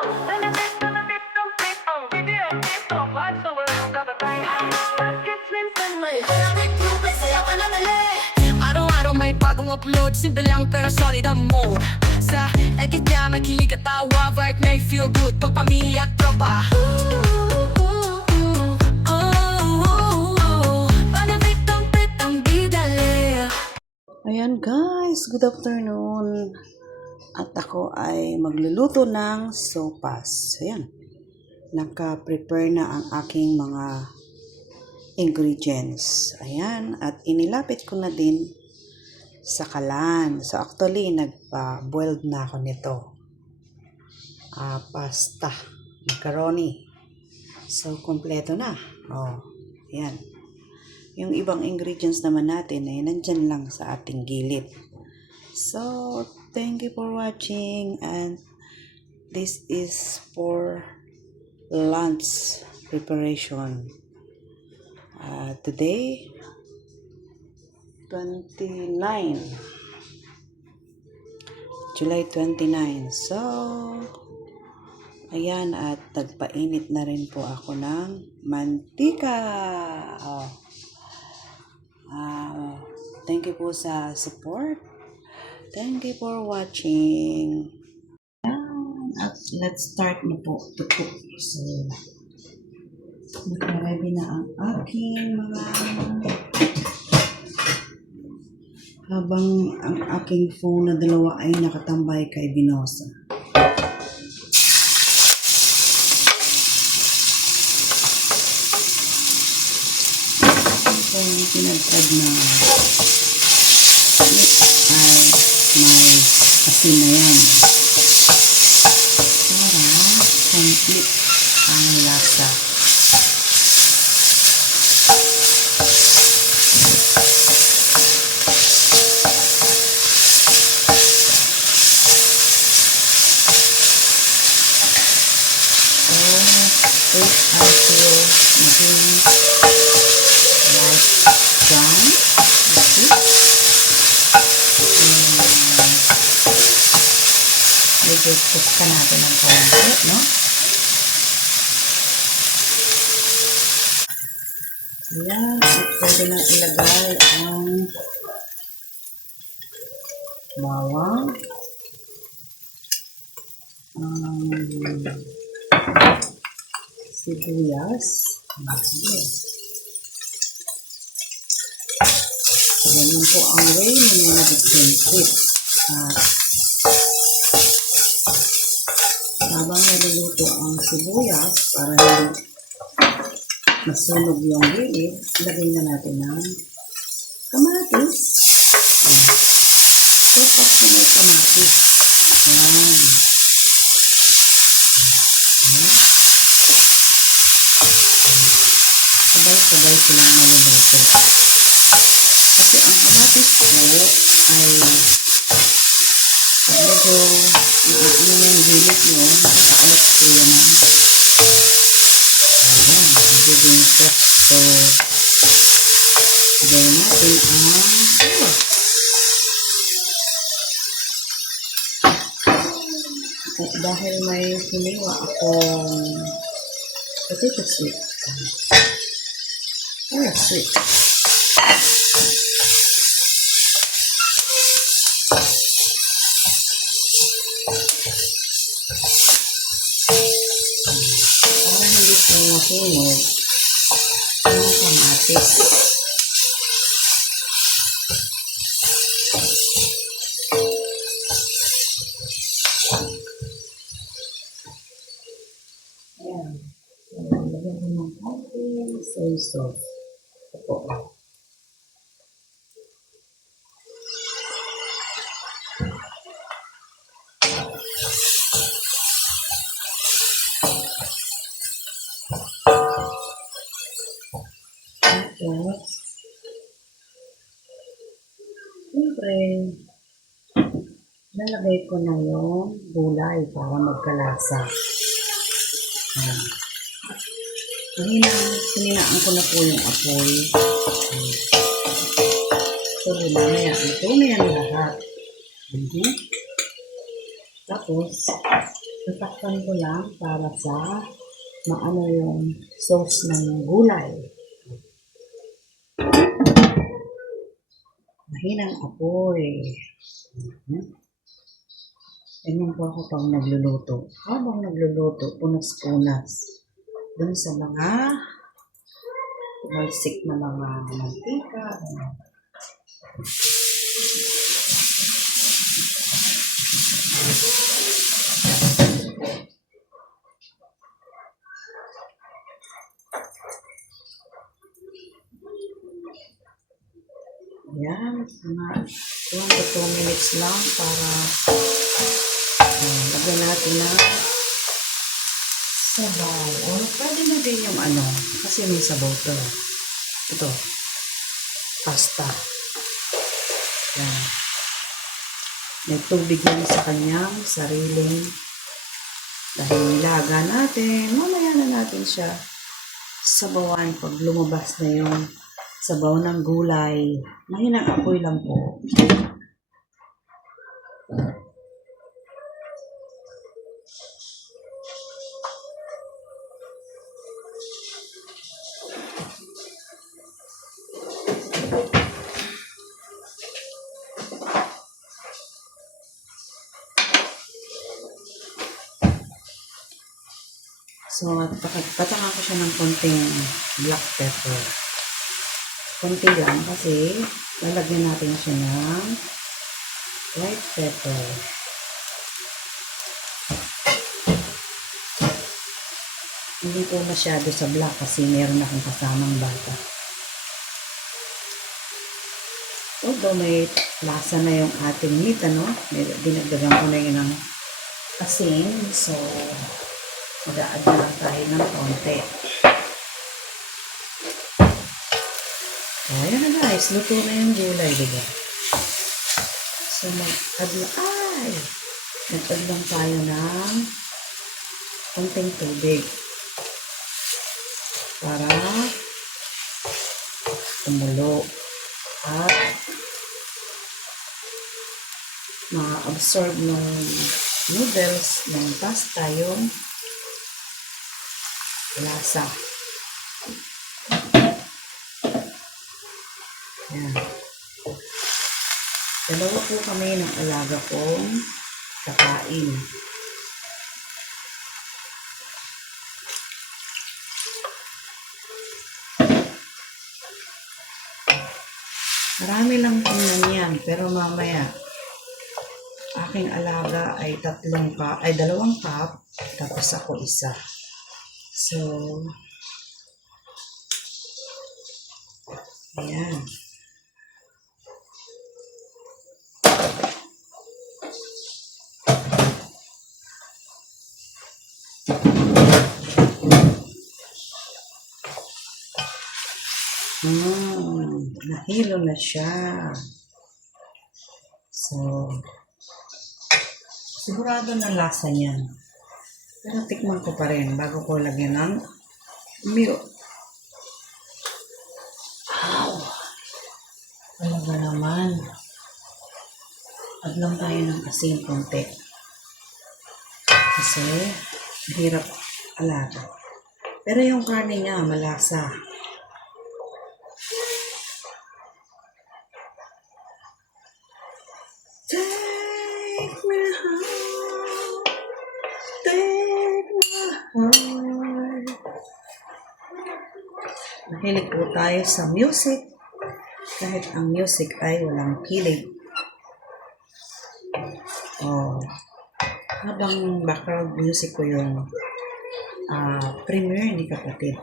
Araw-araw may bagong upload, simple lang pero solid ang mode. Sa edit niya makilig at tawa, vibe may feel good, pagpamilya at tropa. Ayan guys, good afternoon. At ako ay magluluto ng sopas. Ayan, naka-prepare na ang aking mga ingredients. Ayan, at inilapit ko na din sa kalan. So actually, nagpa-boiled na ako nito. Pasta, macaroni. So, kompleto na. Oh, ayan. Yung ibang ingredients naman natin ay nandyan lang sa ating gilid. So, thank you for watching, and this is for lunch preparation. Today, 29 July 29. So, ayan, at nagpainit na rin po ako ng mantika. Thank you po sa support. Thank you for watching. At let's start na po to cook. So, nakaready na ang aking mga... Habang ang aking phone na dalawa ay nakatambay kay Binosa. So, yung pinag-add na ay may asin na yan. Para complete ang lasa. Wait until maging light brown. Medyo cook ka natin ng konti, no? Ayan, pwede na ilagay ang bawang, sibuyas. So, ganyan po ang way na nag-sensit. Habang naluluto ang sibuyas, para hindi masunog yung gilid, lagay na natin ng kamatis. Sopas na may kamatis. Ayan. Sabay-sabay silang maluluto. Kasi ang kamatis po ay medyo ano na yung gilid nyo, nakakaalat po yan. Ayan, magiging sauce. So, gawin natin ang at dahil may hiniwa akong potato sweet. Sweet. Para hindi po masunog ang kamatis. Ayan. Lagyan ko ng konting soy sauce. Ito. Tapos, siyempre, nalagay ko na yung gulay para magkalasa. Hininaan ko na po yung apoy. So, mamaya, ito na yan lahat. Tapos, Tatakpan ko lang para sa maano yung sauce ng gulay. Mahinang apoy. Ganyan po ako pag nagluluto. Habang nagluluto, punas-punas. Dun sa mga tumalsik na mga mantika. Ayan, mga 1 to 2 minutes lang para lagyan natin na sabaw. O, pwede na din yung ano, kasi may sabaw to. Ito, pasta. Yan. May tubig yan sa kanyang sariling dahil nilaga natin. Mamaya na natin siya sabawan pag lumabas na yung sabaw ng gulay. Mahinang apoy lang po. So, pataka ko siya ng konting black pepper. Konti lang kasi lalagyan natin siya ng white pepper. Hindi po masyado sa black kasi meron akong kasamang bata. Although may lasa na yung ating meat, ano? Dinagdagan ko na yun ng asin. So, mag-a-add na lang tayo ng konti. Ayan na guys, luto na yung gulay, diba? So, mag-add lang tayo ng konting tubig para tumulo at ma-absorb ng noodles ng pasta yung lasa. Yan. Dalawa po kami ng alaga kong kakain. Marami lang tingnan yan, pero mamaya aking alaga ay 2 cup, tapos ako 1. So, ayan. Nahilo na siya. So, sigurado na lasa niyan. Pero tikman ko pa rin bago ko lagyan ng milk. Wow! Talaga naman. Add lang tayo ng asin konti. Kasi, mahirap alaga. Pero yung karne niya, malasa. Take me home, take my heart. Mahilig po tayo sa music, kahit ang music ay walang kilig. Habang background music ko yung premiere ni kapatid.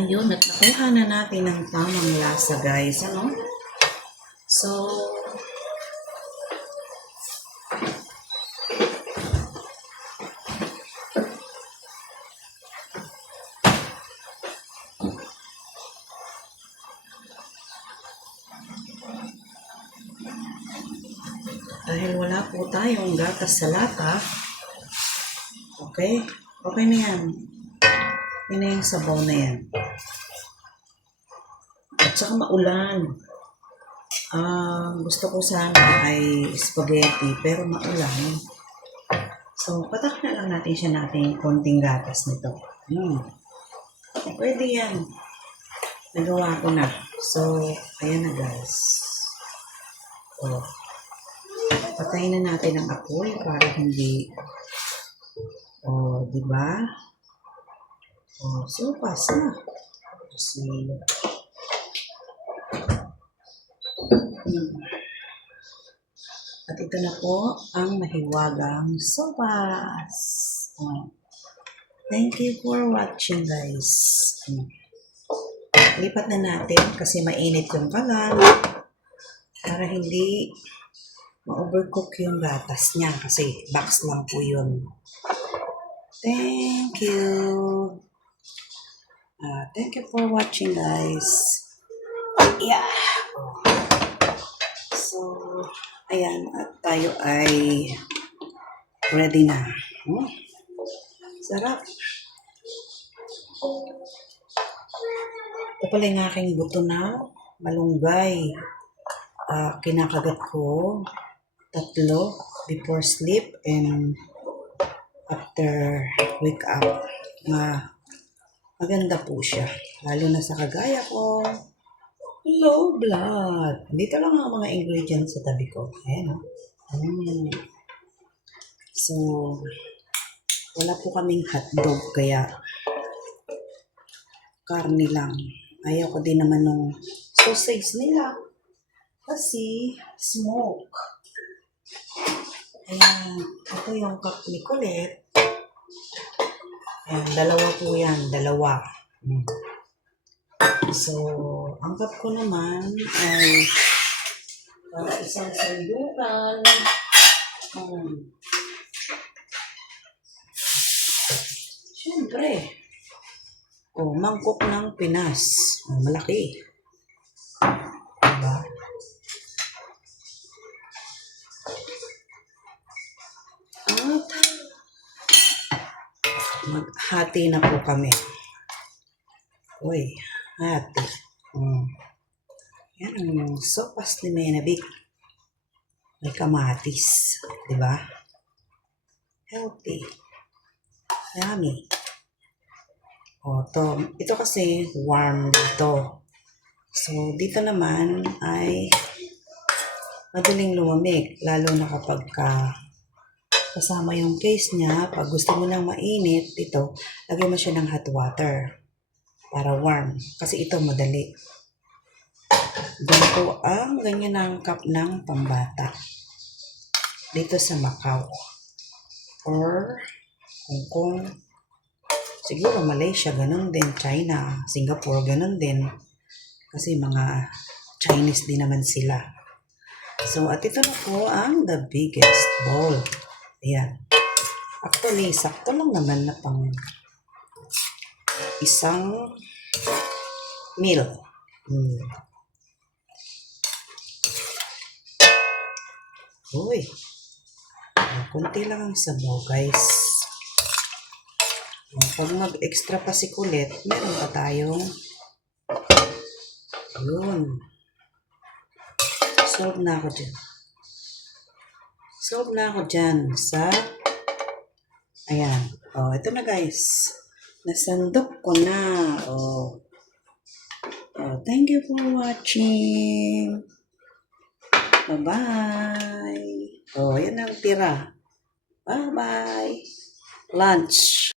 Ayun, at nakuha na natin ang tamang lasa guys, ano? So, dahil wala po tayong gatas sa lata, okay na yan. Yan na yung sabaw na yan. At saka maulan. Gusto ko sana ay spaghetti pero maulan. So, patak na lang natin siya natin konting gatas nito. Pwede yan. Nagawa ko na. So, ayan na guys. So, patayin na natin ang apoy para hindi, di ba? So, pas na. Kasi, at ito na po ang mahiwagang sopas. Thank you for watching guys. Lipat na natin kasi mainit yung kalan para hindi ma-overcook yung gatas niya kasi box lang po yun. Thank you. Thank you for watching guys. Yeah. So, ayan, at tayo ay ready na. Sarap. Ito pala yung aking buto na malunggay. Kinakagat ko 3 before sleep and after wake up. Maganda po siya. Lalo na sa kagaya ko. Low blood. Dito lang ang mga ingredients sa tabi ko. Ayan o. So, wala po kaming hotdog kaya karne lang. Ayaw ko din naman ng sausage nila kasi smoke. Ayan. Ito yung cup ni Colette. Ayan. 2 po yan. 2. So, ang cup ko naman ay para isang sandukan. Siyempre. Mangkok ng Pinas. Malaki. Diba? At maghati na po kami. Uy, hati. Yan ang sopas ni Menabik. May kamatis. Diba? Healthy. Yummy. Ito kasi warm dito. So, dito naman ay madaling lumamig. Lalo na kapag kasama yung case niya, pag gusto mo nang mainit, ito, lagyan mo siya ng hot water para warm. Kasi ito madali. Ganito ang ganyan ang cup ng pambata. Dito sa Macau. Or Hong Kong. Siguro Malaysia, ganun din. China, Singapore, ganun din. Kasi mga Chinese din naman sila. So, at ito na po ang the biggest bowl. Ayan. Actually, sakto lang naman na pang isang meal. Uy. Kunti lang ang sabaw, guys. Pag mag-extra pa si Colette, meron pa tayong yun. Solve na ako dyan sa ayan. Ito na guys. Nasandok ko na. Thank you for watching. Bye-bye. Yan ang tira. Bye-bye. Lunch.